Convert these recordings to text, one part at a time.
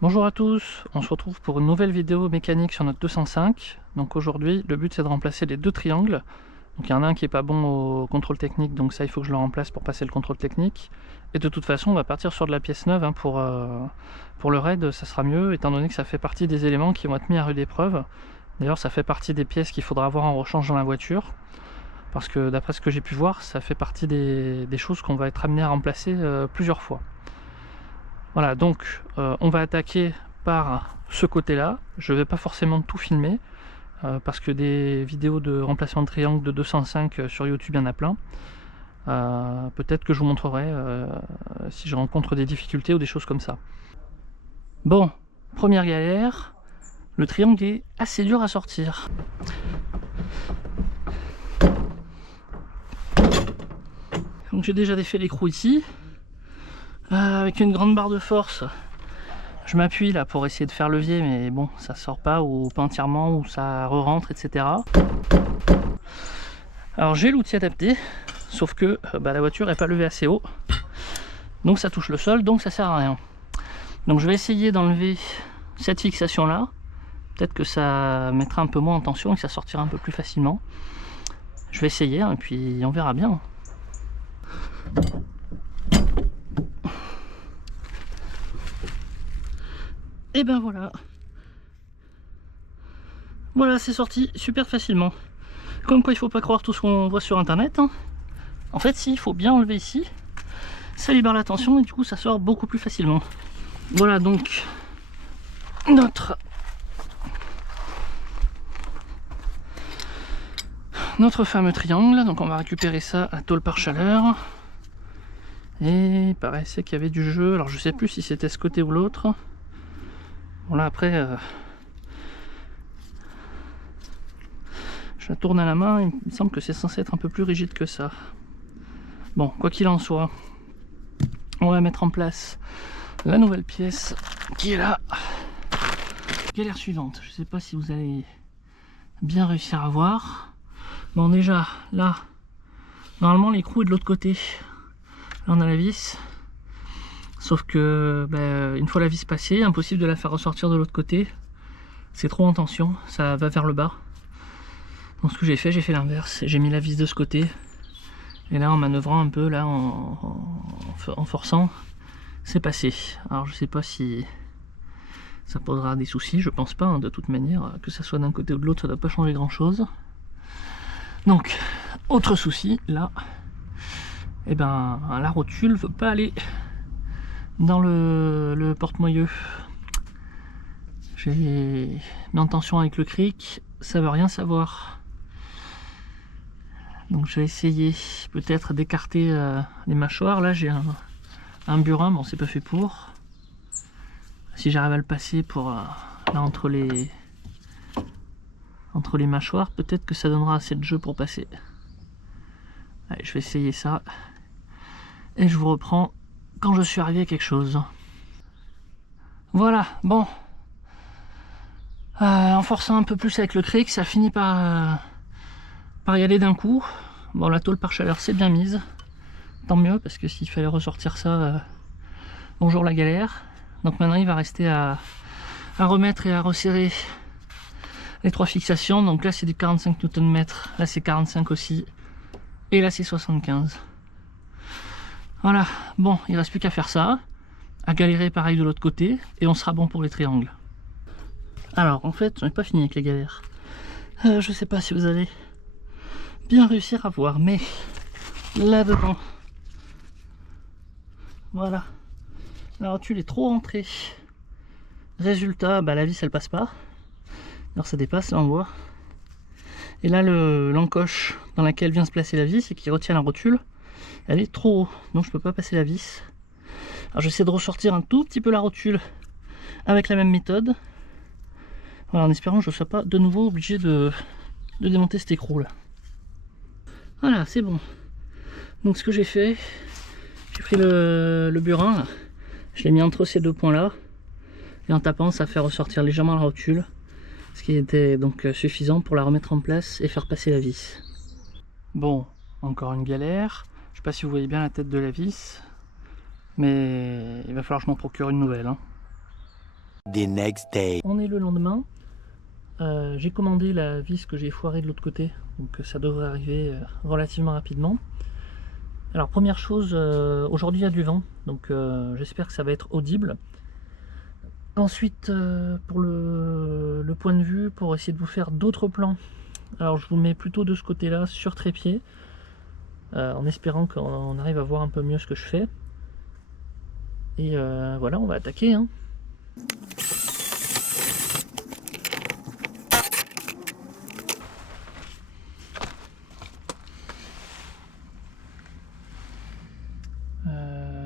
Bonjour à tous, on se retrouve pour une nouvelle vidéo mécanique sur notre 205. Donc aujourd'hui, le but c'est de remplacer les deux triangles. Donc il y en a un qui est pas bon au contrôle technique, donc ça il faut que je le remplace pour passer le contrôle technique. Et de toute façon, on va partir sur de la pièce neuve hein, pour le raid, ça sera mieux, étant donné que ça fait partie des éléments qui vont être mis à rude épreuve. D'ailleurs, ça fait partie des pièces qu'il faudra avoir en rechange dans la voiture. Parce que d'après ce que j'ai pu voir, ça fait partie des choses qu'on va être amené à remplacer plusieurs fois. Voilà, donc on va attaquer par ce côté-là. Je ne vais pas forcément tout filmer, parce que des vidéos de remplacement de triangle de 205 sur YouTube, il y en a plein. Peut-être que je vous montrerai si je rencontre des difficultés ou des choses comme ça. Bon, première galère, le triangle est assez dur à sortir. Donc j'ai déjà défait l'écrou ici, avec une grande barre de force. Je m'appuie là pour essayer de faire levier, mais bon, ça sort pas, ou pas entièrement, ou ça re-rentre, etc. Alors j'ai l'outil adapté, sauf que la voiture n'est pas levée assez haut, donc ça touche le sol, donc ça sert à rien. Donc je vais essayer d'enlever cette fixation là, peut-être que ça mettra un peu moins en tension et que ça sortira un peu plus facilement. Je vais essayer, hein, et puis on verra bien. Et ben voilà. Voilà, c'est sorti super facilement. Comme quoi il faut pas croire tout ce qu'on voit sur internet. Hein. En fait, si, il faut bien enlever ici. Ça libère la tension et du coup ça sort beaucoup plus facilement. Voilà donc notre fameux triangle. Donc on va récupérer ça à tôle par chaleur. Et il paraissait qu'il y avait du jeu. Alors je sais plus si c'était ce côté ou l'autre. Voilà, après je la tourne à la main, il me semble que c'est censé être un peu plus rigide que ça. Bon, quoi qu'il en soit, on va mettre en place la nouvelle pièce qui est là. Galère suivante, je sais pas si vous allez bien réussir à voir. Bon, déjà là, normalement l'écrou est de l'autre côté. Là on a la vis, sauf que une fois la vis passée, impossible de la faire ressortir de l'autre côté. C'est trop en tension, ça va vers le bas. Donc ce que j'ai fait l'inverse, j'ai mis la vis de ce côté. Et là en manœuvrant un peu, là en forçant, c'est passé. Alors je sais pas si ça posera des soucis, je pense pas, hein, de toute manière, que ça soit d'un côté ou de l'autre, ça doit pas changer grand chose. Donc, autre souci, là, et la rotule veut pas aller dans le porte-moyeu. J'ai mis en tension avec le cric, ça veut rien savoir. Donc je vais essayer peut-être d'écarter les mâchoires. Là j'ai un burin, bon c'est pas fait pour. Si j'arrive à le passer pour là entre les mâchoires, peut-être que ça donnera assez de jeu pour passer. Allez, je vais essayer ça. Et je vous reprends quand je suis arrivé à quelque chose. Voilà, bon. En forçant un peu plus avec le cric, ça finit par y aller d'un coup. Bon, la tôle par chaleur c'est bien mise. Tant mieux, parce que s'il fallait ressortir ça, bonjour la galère. Donc maintenant il va rester à remettre et à resserrer les trois fixations. Donc là c'est du 45 Nm, là c'est 45 aussi, et là c'est 75. Voilà, bon, il reste plus qu'à faire ça, à galérer pareil de l'autre côté, et on sera bon pour les triangles. Alors en fait, j'en ai pas fini avec les galères. Je sais pas si vous allez bien réussir à voir, mais là-dedans, voilà, la rotule est trop rentrée. Résultat, la vis elle passe pas. Alors ça dépasse, là on voit. Et là l'encoche dans laquelle vient se placer la vis et qui retient la rotule, elle est trop haut, donc je peux pas passer la vis. Alors j'essaie de ressortir un tout petit peu la rotule avec la même méthode. Voilà, en espérant que je ne sois pas de nouveau obligé de démonter cet écrou là. Voilà, c'est bon. Donc ce que j'ai fait, j'ai pris le burin là, je l'ai mis entre ces deux points là, et en tapant ça fait ressortir légèrement la rotule, ce qui était donc suffisant pour la remettre en place et faire passer la vis. Bon, encore une galère, je sais pas si vous voyez bien la tête de la vis, mais il va falloir que je m'en procure une nouvelle. Hein. The next day. On est le lendemain. J'ai commandé la vis que j'ai foirée de l'autre côté, donc ça devrait arriver relativement rapidement. Alors première chose, aujourd'hui il y a du vent, donc j'espère que ça va être audible. Ensuite, pour le point de vue, pour essayer de vous faire d'autres plans, alors je vous mets plutôt de ce côté-là sur trépied, en espérant qu'on arrive à voir un peu mieux ce que je fais. Et voilà, on va attaquer, hein.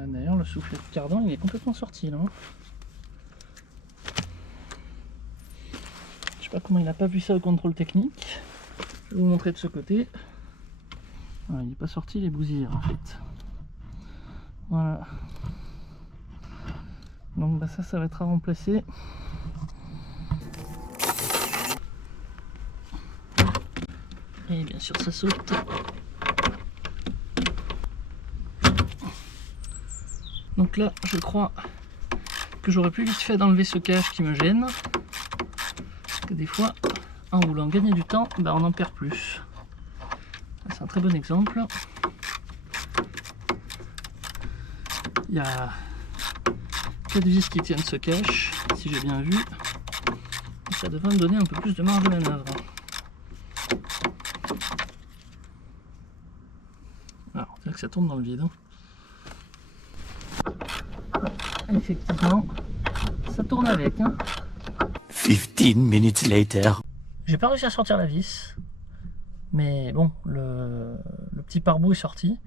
D'ailleurs, le soufflet de cardan, il est complètement sorti là. Je sais pas comment il n'a pas vu ça au contrôle technique. Je vais vous montrer de ce côté. Voilà, il n'est pas sorti, il est bousillé en fait. Voilà. Donc bah, ça va être à remplacer. Et bien sûr ça saute. Donc là je crois que j'aurais plus vite fait d'enlever ce cache qui me gêne. Parce que des fois en voulant gagner du temps, bah, on en perd plus. C'est un très bon exemple. Il y a 4 vis qui tiennent ce cache, si j'ai bien vu. Et ça devrait me donner un peu plus de marge de manœuvre. Alors, on dirait que ça tourne dans le vide. Effectivement, ça tourne avec. 15 minutes later. J'ai pas réussi à sortir la vis. Mais bon, le petit pare-bout est sorti.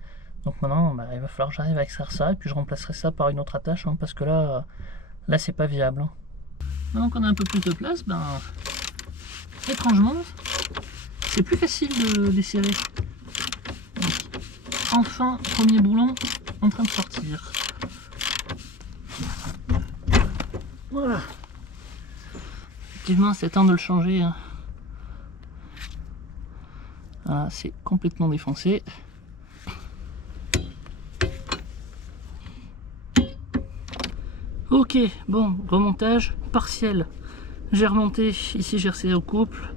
Donc maintenant, bah, il va falloir que j'arrive à extraire ça. Et puis je remplacerai ça par une autre attache. Parce que là c'est pas viable. Maintenant qu'on a un peu plus de place, ben, étrangement, c'est plus facile de desserrer. Donc, enfin, premier boulon en train de sortir. Voilà. Effectivement, c'est temps de le changer. Voilà, c'est complètement défoncé. Ok, bon, remontage partiel. J'ai remonté, ici j'ai resserré au couple.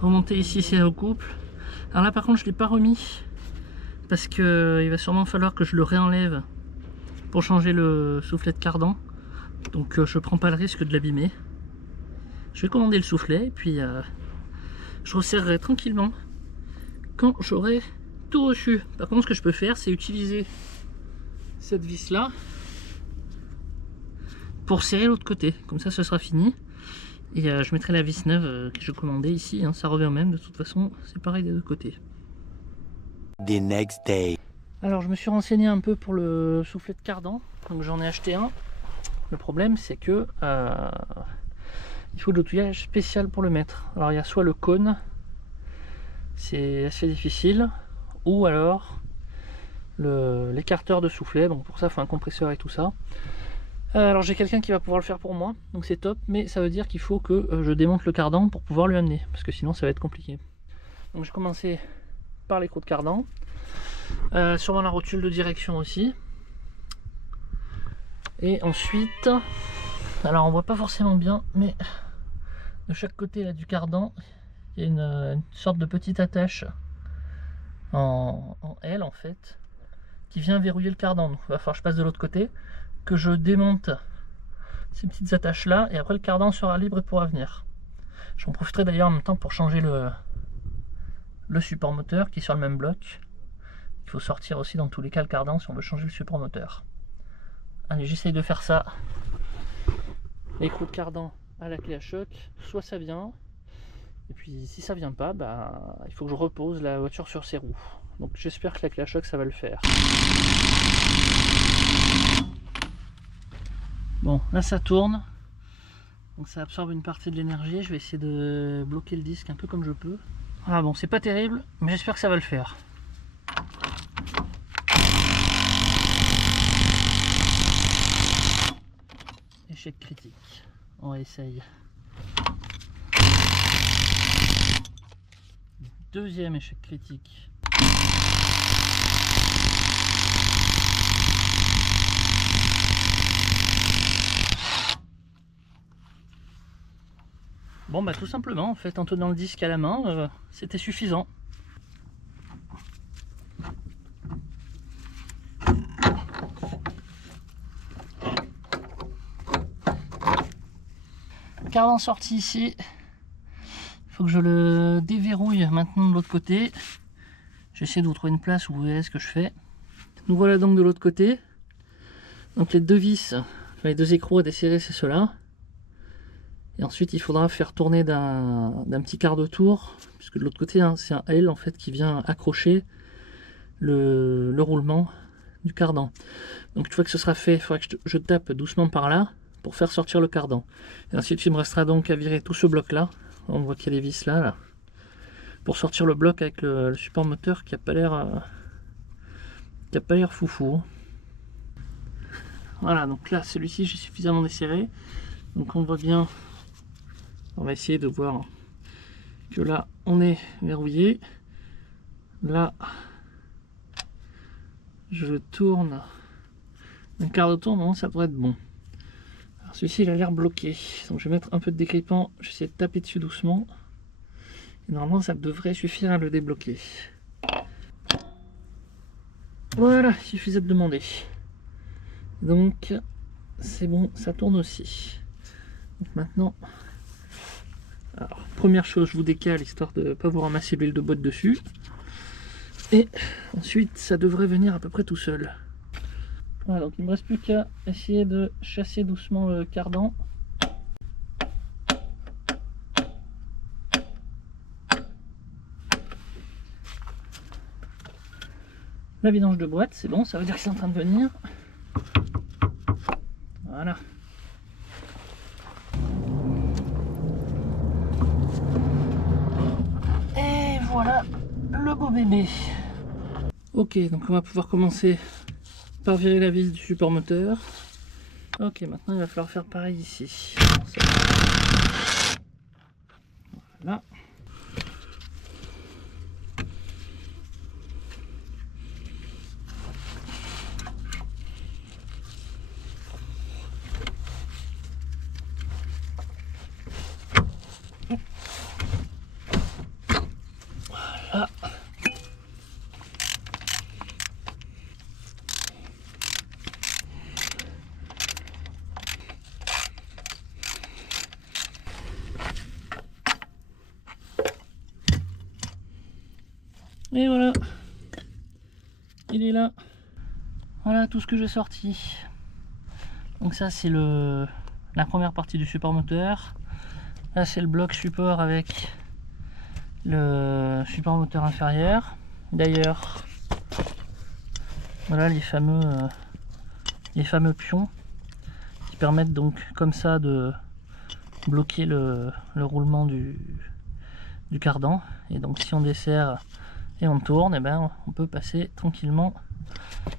Remonté ici, serré au couple. Alors là par contre je ne l'ai pas remis. Parce que il va sûrement falloir que je le réenlève pour changer le soufflet de cardan. Donc je prends pas le risque de l'abîmer. Je vais commander le soufflet et puis je resserrerai tranquillement quand j'aurai tout reçu. Par contre ce que je peux faire c'est utiliser cette vis là pour serrer l'autre côté, comme ça ce sera fini. Et je mettrai la vis neuve que j'ai commandée ici, hein, ça revient au même, de toute façon c'est pareil des deux côtés. The next day. Alors je me suis renseigné un peu pour le soufflet de cardan, donc j'en ai acheté un. Le problème c'est que il faut de l'outillage spécial pour le mettre. Alors il y a soit le cône, c'est assez difficile, ou alors l'écarteur de soufflet. Donc pour ça il faut un compresseur et tout ça. Alors j'ai quelqu'un qui va pouvoir le faire pour moi, donc c'est top, mais ça veut dire qu'il faut que je démonte le cardan pour pouvoir lui amener, parce que sinon ça va être compliqué. Donc je vais commencer par l'écrou de cardan, sûrement la rotule de direction aussi, et ensuite, alors on voit pas forcément bien, mais de chaque côté là, du cardan, il y a une sorte de petite attache en L en fait, qui vient verrouiller le cardan. Donc il va falloir que je passe de l'autre côté, que je démonte ces petites attaches là, et après le cardan sera libre et pourra venir. J'en profiterai d'ailleurs en même temps pour changer le support moteur qui est sur le même bloc. Il faut sortir aussi dans tous les cas le cardan si on veut changer le support moteur. Allez, j'essaye de faire ça. L'écrou de cardan à la clé à choc, soit ça vient, et puis si ça vient pas, bah, il faut que je repose la voiture sur ses roues. Donc j'espère que la clé à choc ça va le faire. Bon, là ça tourne, donc ça absorbe une partie de l'énergie. Je vais essayer de bloquer le disque un peu comme je peux. Ah bon, c'est pas terrible, mais j'espère que ça va le faire. Échec critique, on essaye. Deuxième échec critique. Bon bah tout simplement en fait en tenant le disque à la main c'était suffisant. Cardan sorti ici, il faut que je le déverrouille maintenant de l'autre côté. J'essaie de vous trouver une place où vous verrez ce que je fais. Nous voilà donc de l'autre côté. Donc les deux vis, les deux écrous à desserrer c'est ceux-là. Et ensuite il faudra faire tourner d'un petit quart de tour, puisque de l'autre côté hein, c'est un L en fait qui vient accrocher le roulement du cardan. Donc une fois que ce sera fait, il faudra que je tape doucement par là pour faire sortir le cardan. Et ensuite il me restera donc à virer tout ce bloc là. On voit qu'il y a les vis là, pour sortir le bloc avec le support moteur qui a pas l'air foufou. Voilà, donc là celui-ci j'ai suffisamment desserré. Donc on voit bien. On va essayer de voir que là on est verrouillé. Là je le tourne un quart de tour, non, ça devrait être bon. Alors celui-ci il a l'air bloqué, donc je vais mettre un peu de décrypant, je vais essayer de taper dessus doucement. Et normalement ça devrait suffire à le débloquer. Voilà, il suffisait de demander. Donc c'est bon, ça tourne aussi. Donc maintenant, alors première chose, je vous décale histoire de ne pas vous ramasser l'huile de boîte dessus. Et ensuite ça devrait venir à peu près tout seul. Voilà, donc il ne me reste plus qu'à essayer de chasser doucement le cardan. La vidange de boîte, c'est bon, ça veut dire que c'est en train de venir. Voilà. Et voilà le beau bébé. Ok, donc on va pouvoir commencer par virer la vis du support moteur. Ok, maintenant il va falloir faire pareil ici. Voilà. Voilà. Et voilà, il est là. Voilà tout ce que j'ai sorti. Donc ça c'est la première partie du support moteur. Là c'est le bloc support avec le support moteur inférieur. D'ailleurs, voilà les fameux pions qui permettent donc comme ça de bloquer le roulement du cardan. Et donc si on desserre et on tourne, et ben on peut passer tranquillement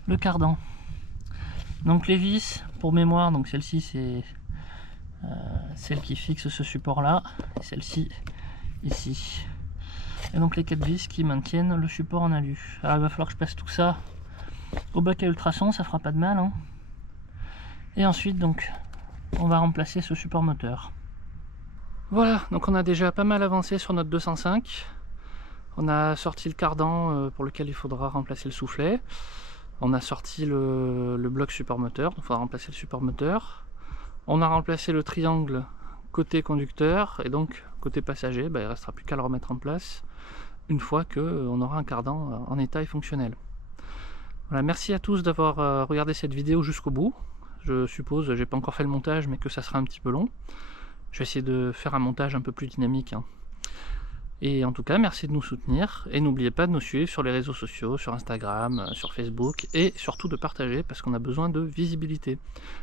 le cardan. Donc les vis, pour mémoire, donc celle-ci c'est celle qui fixe ce support là, et celle-ci ici. Et donc les 4 vis qui maintiennent le support en alu. Alors il va falloir que je passe tout ça au bac à ultrasons, ça fera pas de mal, hein. Et ensuite donc on va remplacer ce support moteur. Voilà, donc on a déjà pas mal avancé sur notre 205. On a sorti le cardan pour lequel il faudra remplacer le soufflet. On a sorti le bloc support moteur, donc il faudra remplacer le support moteur. On a remplacé le triangle côté conducteur, et donc côté passager, il ne restera plus qu'à le remettre en place une fois qu'on aura un cardan en état et fonctionnel. Voilà, merci à tous d'avoir regardé cette vidéo jusqu'au bout. Je suppose, j'ai pas encore fait le montage, mais que ça sera un petit peu long. Je vais essayer de faire un montage un peu plus dynamique, hein. Et en tout cas, merci de nous soutenir, et n'oubliez pas de nous suivre sur les réseaux sociaux, sur Instagram, sur Facebook, et surtout de partager parce qu'on a besoin de visibilité.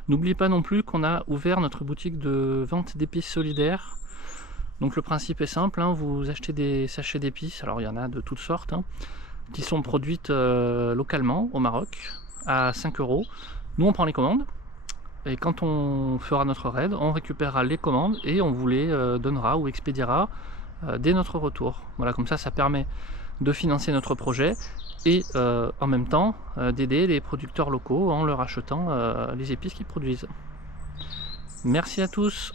N'oubliez pas non plus qu'on a ouvert notre boutique de vente d'épices solidaires. Donc le principe est simple, hein, vous achetez des sachets d'épices, alors il y en a de toutes sortes, hein, qui sont produites localement au Maroc à 5 €. Nous on prend les commandes, et quand on fera notre raid, on récupérera les commandes et on vous les donnera ou expédiera dès notre retour. Voilà, comme ça permet de financer notre projet et en même temps d'aider les producteurs locaux en leur achetant les épices qu'ils produisent. Merci à tous.